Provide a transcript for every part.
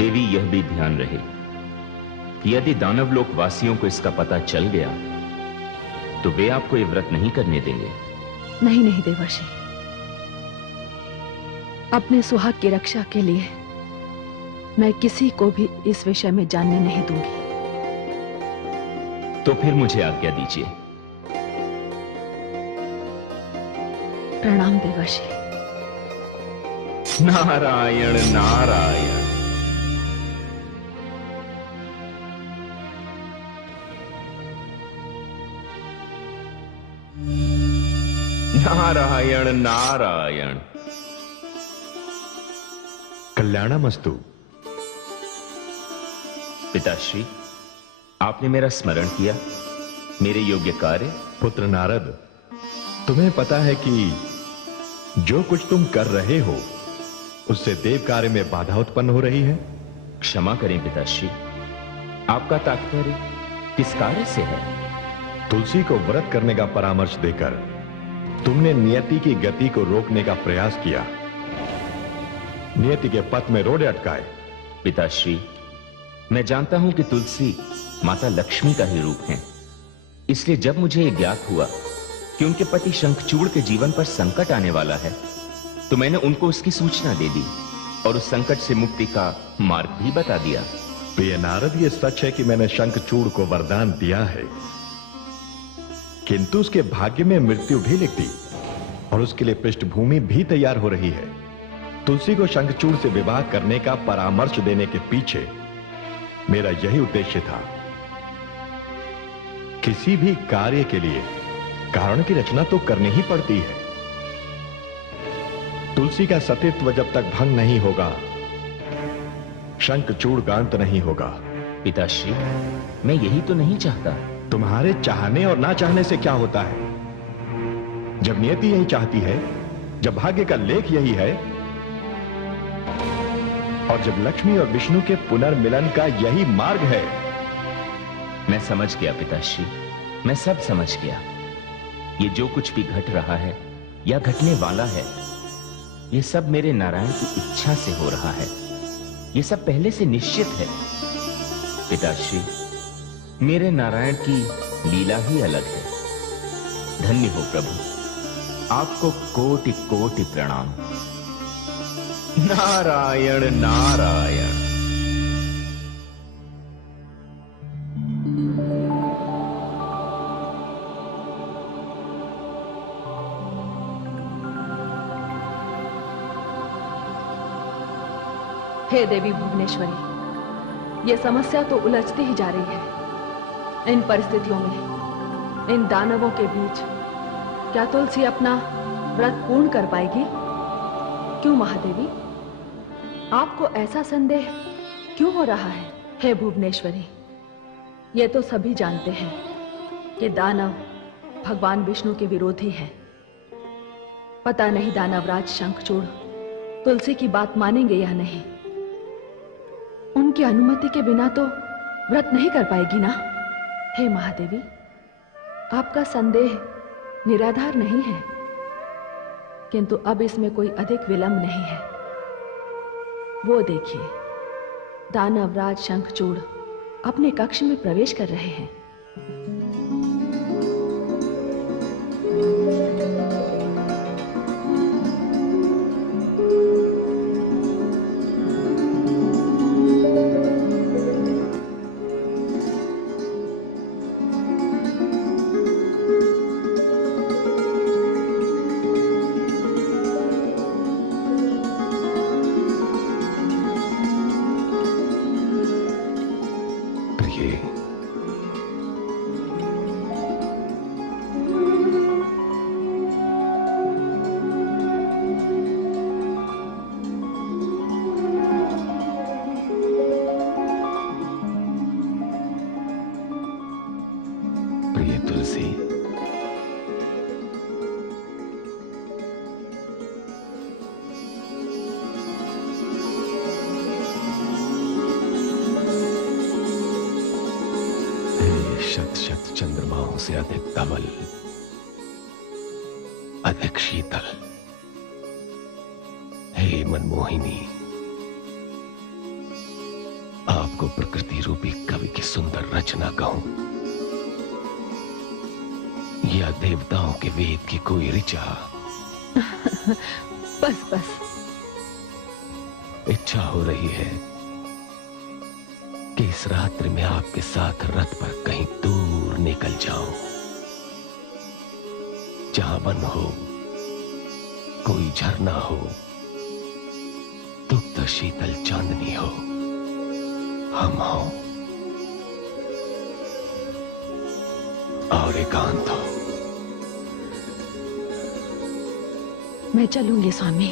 देवी यह भी ध्यान रहे कि यदि दानवलोक वासियों को इसका पता चल गया तो वे आपको ये व्रत नहीं करने देंगे। नहीं नहीं देवर्षि, अपने सुहाग की रक्षा के लिए मैं किसी को भी इस विषय में जानने नहीं दूंगी। तो फिर मुझे आज्ञा दीजिए। प्रणाम देवर्षि। नारायण नारायण। नारायण नारायण। कल्याणमस्तु। पिताश्री, आपने मेरा स्मरण किया, मेरे योग्य कार्य। पुत्र नारद, तुम्हें पता है कि जो कुछ तुम कर रहे हो उससे देव कार्य में बाधा उत्पन्न हो रही है। क्षमा करें पिताश्री, आपका तात्पर्य किस कार्य से है? तुलसी को व्रत करने का परामर्श देकर तुमने नियति की गति को रोकने का प्रयास किया, नियति के पथ में रोड़े अटकाए। पिताश्री, मैं जानता हूं कि तुलसी माता लक्ष्मी का ही रूप है, इसलिए जब मुझे यह ज्ञात हुआ कि उनके पति शंखचूड़ के जीवन पर संकट आने वाला है तो मैंने उनको उसकी सूचना दे दी और उस संकट से मुक्ति का मार्ग भी बता दिया। प्रिय नारद, यह सच है कि मैंने शंखचूड़ को वरदान दिया है, किंतु उसके भाग्य में मृत्यु भी लिख दी और उसके लिए पृष्ठभूमि भी तैयार हो रही है। तुलसी को शंखचूड़ से विवाह करने का परामर्श देने के पीछे मेरा यही उद्देश्य था। किसी भी कार्य के लिए कारण की रचना तो करनी ही पड़ती है। तुलसी का सतीत्व जब तक भंग नहीं होगा, शंखचूड़ का अंत नहीं होगा। पिताश्री, मैं यही तो नहीं चाहता। तुम्हारे चाहने और ना चाहने से क्या होता है? जब नियति यही चाहती है, जब भाग्य का लेख यही है और जब लक्ष्मी और विष्णु के पुनर्मिलन का यही मार्ग है। मैं समझ गया पिताश्री, मैं सब समझ गया। ये जो कुछ भी घट रहा है या घटने वाला है, ये सब मेरे नारायण की इच्छा से हो रहा है। ये सब पहले से निश्चित है। पिताश्री, मेरे नारायण की लीला ही अलग है। धन्य हो प्रभु, आपको कोटि कोटि प्रणाम। नारायण नारायण। हे देवी भुवनेश्वरी, ये समस्या तो उलझती ही जा रही है। इन परिस्थितियों में, इन दानवों के बीच क्या तुलसी अपना व्रत पूर्ण कर पाएगी? क्यों महादेवी, आपको ऐसा संदेह क्यों हो रहा है? हे भुवनेश्वरी, ये तो सभी जानते हैं कि दानव भगवान विष्णु के विरोधी हैं। पता नहीं दानवराज शंखचूड़ तुलसी की बात मानेंगे या नहीं। उनकी अनुमति के बिना तो व्रत नहीं कर पाएगी ना। हे महादेवी, आपका संदेह निराधार नहीं है, किंतु अब इसमें कोई अधिक विलंब नहीं है। वो देखिए, दानवराज शंखचूड़ अपने कक्ष में प्रवेश कर रहे हैं। प्रिय तुलसी, शत शत चंद्रमाओं से अधिक धवल, अधिक शीतल, हे मनमोहिनी, को प्रकृति रूपी कवि की सुंदर रचना कहूं या देवताओं के वेद की कोई ऋचा। बस बस। इच्छा हो रही है कि इस रात्रि में आपके साथ रथ पर कहीं दूर निकल जाऊं, जहां वन हो, कोई झरना हो, दुग्ध शीतल चांदनी हो, हम हो और एकांत हो। मैं चलूंगी स्वामी,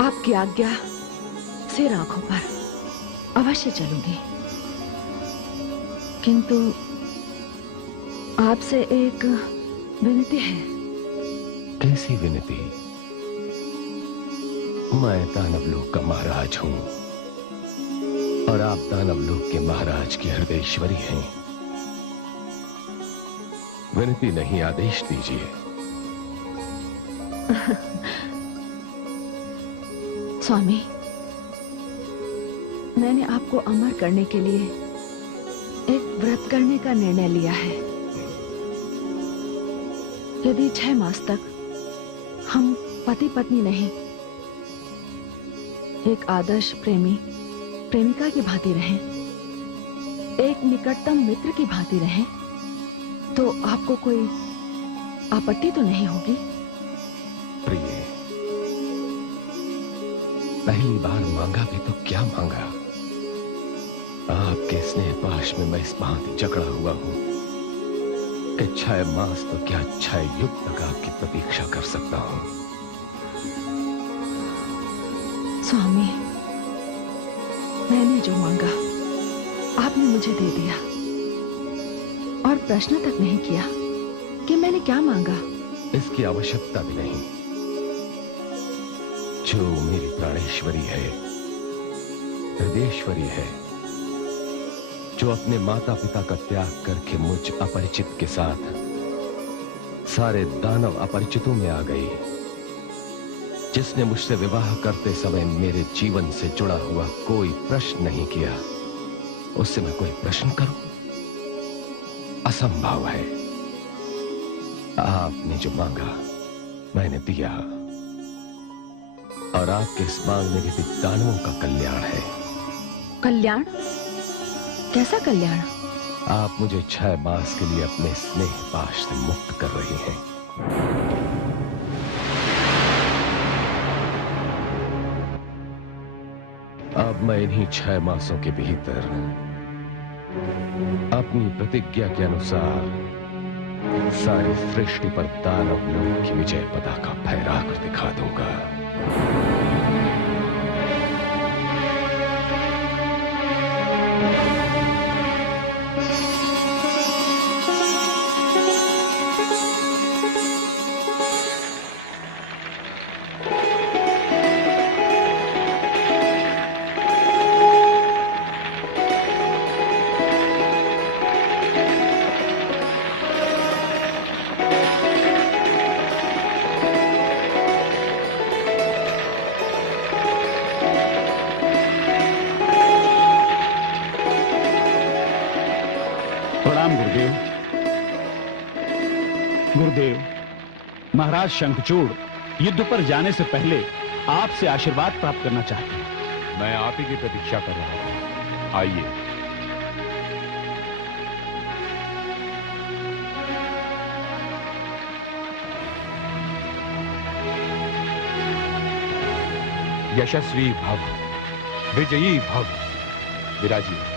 आपकी आज्ञा सिर आंखों पर अवश्य चलूंगी, किंतु आपसे एक विनती है। कैसी विनती? मैं दानवलोक का महाराज हूं और आप दानवलोक के महाराज की हृदयेश्वरी हैं। विनती नहीं, आदेश दीजिए। स्वामी, मैंने आपको अमर करने के लिए एक व्रत करने का निर्णय लिया है। यदि 6 मास तक हम पति पत्नी नहीं, एक आदर्श प्रेमी प्रेमिका की भांति रहें, एक निकटतम मित्र की भांति रहें, तो आपको कोई आपत्ति तो नहीं होगी? प्रिय, पहली बार मांगा भी तो क्या मांगा। आपके स्नेह पाश में मैं इस भांति जकड़ा हुआ हूं कि 6 मास तो क्या 6 युग तक आपकी प्रतीक्षा कर सकता हूं। स्वामी, मैंने जो मांगा आपने मुझे दे दिया और प्रश्न तक नहीं किया कि मैंने क्या मांगा। इसकी आवश्यकता भी नहीं। जो मेरी प्राणेश्वरी है, हृदयेश्वरी है, जो अपने माता पिता का त्याग करके मुझ अपरिचित के साथ सारे दानव अपरिचितों में आ गई, जिसने मुझसे विवाह करते समय मेरे जीवन से जुड़ा हुआ कोई प्रश्न नहीं किया, उससे मैं कोई प्रश्न करूं? असंभव है। आपने जो मांगा मैंने दिया, और आपके इस मांगने में भी दानवों का कल्याण है। कल्याण? कैसा कल्याण? आप मुझे 6 मास के लिए अपने स्नेह पाश से मुक्त कर रही हैं। अब मैं इन्हीं 6 मासों के भीतर अपनी प्रतिज्ञा के अनुसार सारी सृष्टि पर दानव लोक की विजय पताका फहरा कर दिखा दूंगा। प्रणाम गुरुदेव। गुरुदेव, महाराज शंखचूड़ युद्ध पर जाने से पहले आपसे आशीर्वाद प्राप्त करना चाहते हैं। मैं आप ही की प्रतीक्षा कर रहा हूं। आइए। यशस्वी भव, विजयी भव। विराजिए।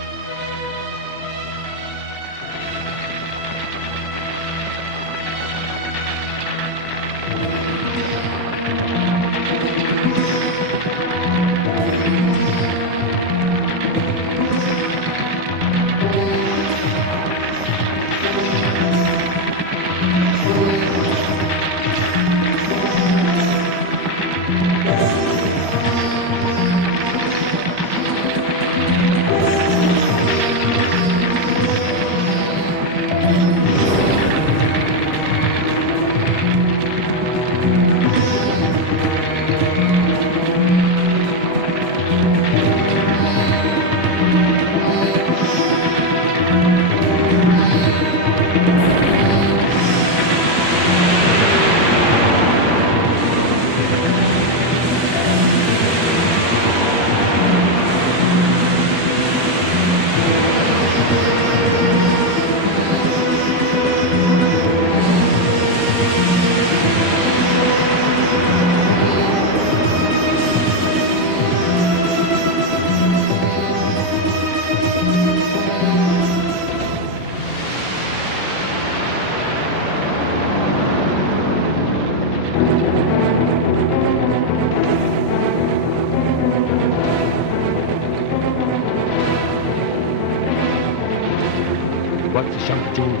वत्स शंखचूड़,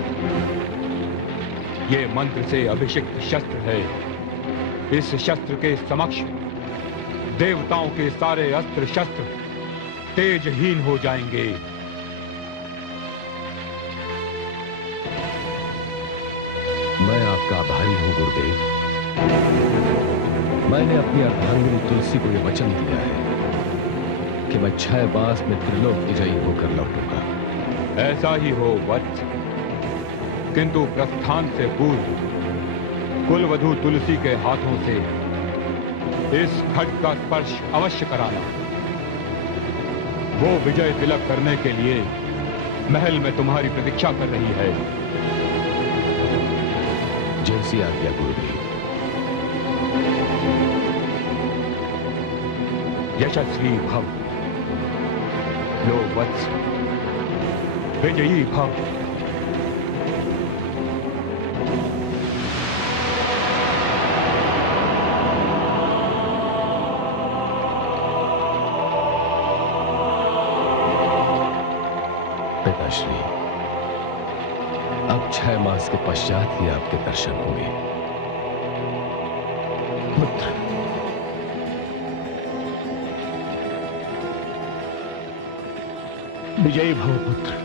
ये मंत्र से अभिषिक्त शस्त्र है। इस शस्त्र के समक्ष देवताओं के सारे अस्त्र शस्त्र तेजहीन हो जाएंगे। मैं आपका आभारी हूं गुरुदेव। मैंने अपनी अर्धांगिनी तुलसी को यह वचन दिया है कि मैं 6 मास में त्रिलोक विजयी होकर लौटूंगा। ऐसा ही हो वत्स, किंतु प्रस्थान से पूर्व कुलवधू तुलसी के हाथों से इस खड्ग का स्पर्श अवश्य कराना। वो विजय तिलक करने के लिए महल में तुम्हारी प्रतीक्षा कर रही है। जैसी आज्ञा गुरुदेव। यशस्वी भव, लो वत्स, विजयी भव। पिताश्री, अब 6 मास के पश्चात ही आपके दर्शन होंगे। पुत्र, विजयी भव पुत्र।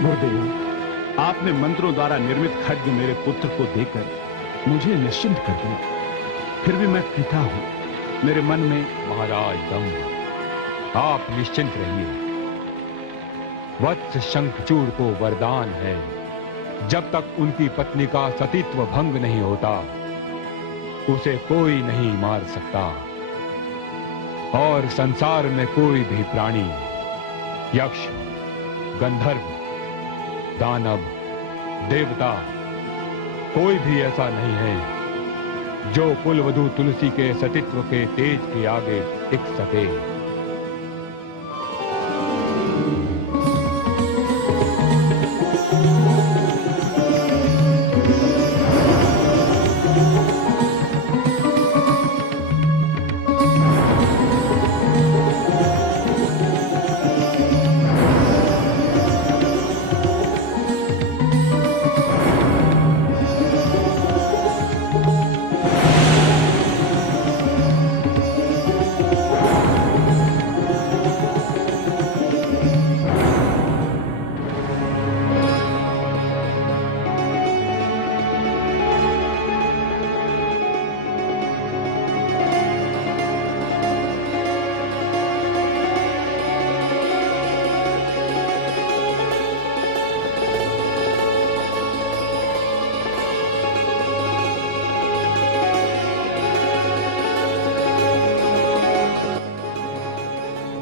गुरुदेव, आपने मंत्रों द्वारा निर्मित खड्ग मेरे पुत्र को देकर मुझे निश्चिंत कर दिया। फिर भी मैं पिता हूं। मेरे मन में महाराज दम्भ, आप निश्चिंत रहिए। वत्स शंखचूड़ को वरदान है, जब तक उनकी पत्नी का सतीत्व भंग नहीं होता उसे कोई नहीं मार सकता। और संसार में कोई भी प्राणी, यक्ष, गंधर्व, दानव, देवता, कोई भी ऐसा नहीं है जो कुलवधू तुलसी के सतीत्व के तेज के आगे टिक सके।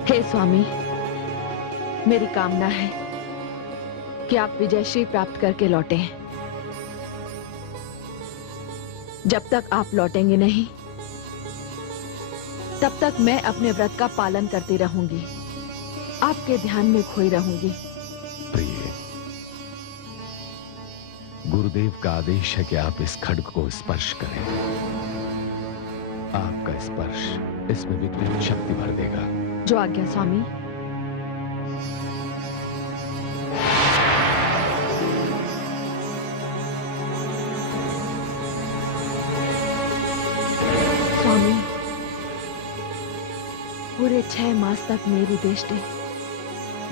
हे स्वामी, मेरी कामना है कि आप विजयश्री प्राप्त करके लौटें। जब तक आप लौटेंगे नहीं, तब तक मैं अपने व्रत का पालन करती रहूंगी, आपके ध्यान में खोई रहूंगी। प्रिय, गुरुदेव का आदेश है कि आप इस खड्ग को स्पर्श करें। आपका स्पर्श इसमें विद्युत शक्ति भर देगा। जो आज्ञा स्वामी। स्वामी, पूरे 6 मास तक मेरी दृष्टि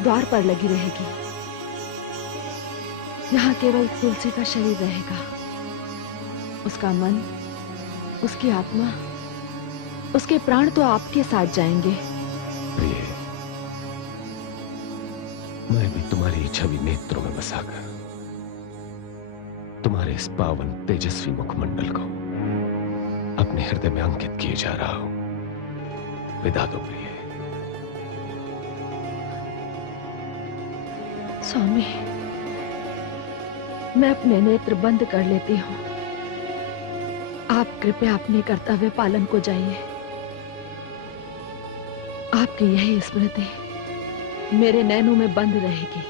द्वार पर लगी रहेगी। यहाँ केवल तुलसी का शरीर रहेगा। उसका मन, उसकी आत्मा, उसके प्राण तो आपके साथ जाएंगे। प्रिय, मैं भी तुम्हारी छवि नेत्रों में बसाकर तुम्हारे इस पावन तेजस्वी मुखमंडल को अपने हृदय में अंकित किए जा रहा हूं। विदा दो प्रिय। स्वामी, मैं अपने नेत्र बंद कर लेती हूँ। आप कृपया अपने कर्तव्य पालन को जाइए। आपकी यही स्मृति मेरे नैनों में बंद रहेगी।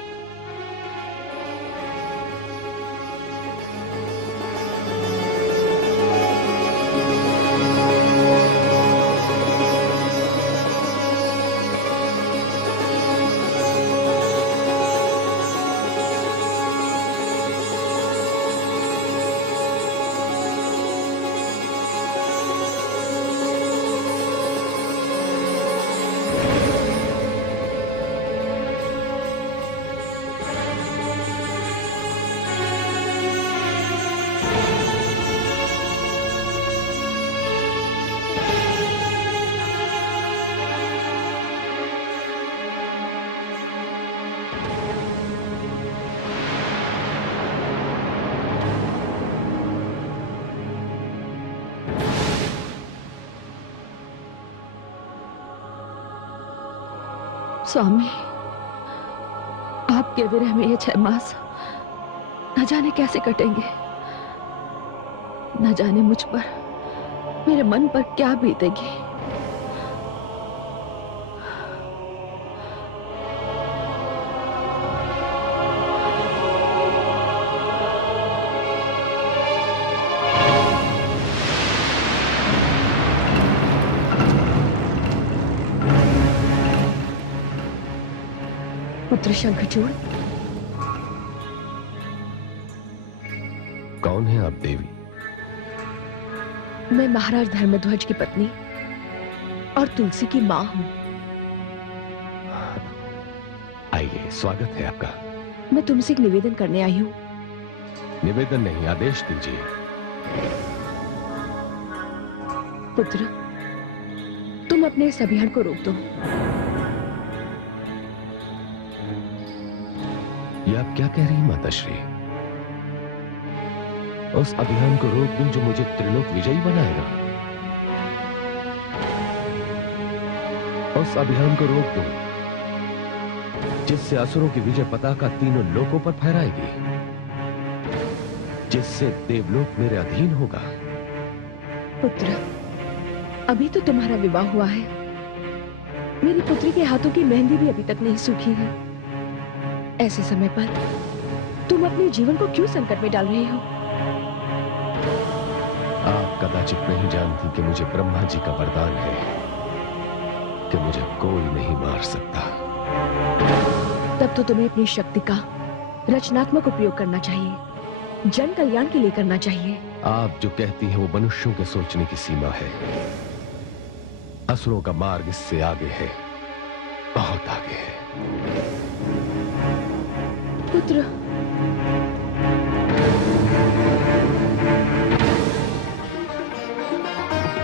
स्वामी, आपके विरह में ये 6 मास न जाने कैसे कटेंगे। न जाने मुझ पर, मेरे मन पर क्या बीतेगी। पुत्र शंखचूड़, कौन है आप देवी? मैं महाराज धर्मध्वज की पत्नी और तुलसी की मां हूं। आइए, स्वागत है आपका। मैं तुमसे एक निवेदन करने आई हूं। निवेदन नहीं, आदेश दीजिए। पुत्र, तुम अपने इस अभियान को रोक दो। ये आप क्या कह रही माताश्री? उस अभियान को रोक दूं जो मुझे त्रिलोक विजयी बनाएगा? उस अभियान को रोक दूं जिससे असुरों की विजय पताका तीनों लोकों पर फहराएगी, जिससे देवलोक मेरे अधीन होगा? पुत्र, अभी तो तुम्हारा विवाह हुआ है। मेरी पुत्री के हाथों की मेहंदी भी अभी तक नहीं सूखी है। ऐसे समय पर तुम अपने जीवन को क्यों संकट में डाल रहे हो? आप कदाचित नहीं जानती कि मुझे ब्रह्मा जी का वरदान है कि मुझे कोई नहीं मार सकता। तब तो तुम्हें अपनी शक्ति का रचनात्मक उपयोग करना चाहिए, जन कल्याण के लिए करना चाहिए। आप जो कहती हैं वो मनुष्यों के सोचने की सीमा है। असुरों का मार्ग इससे आगे है, बहुत आगे है। पुत्र,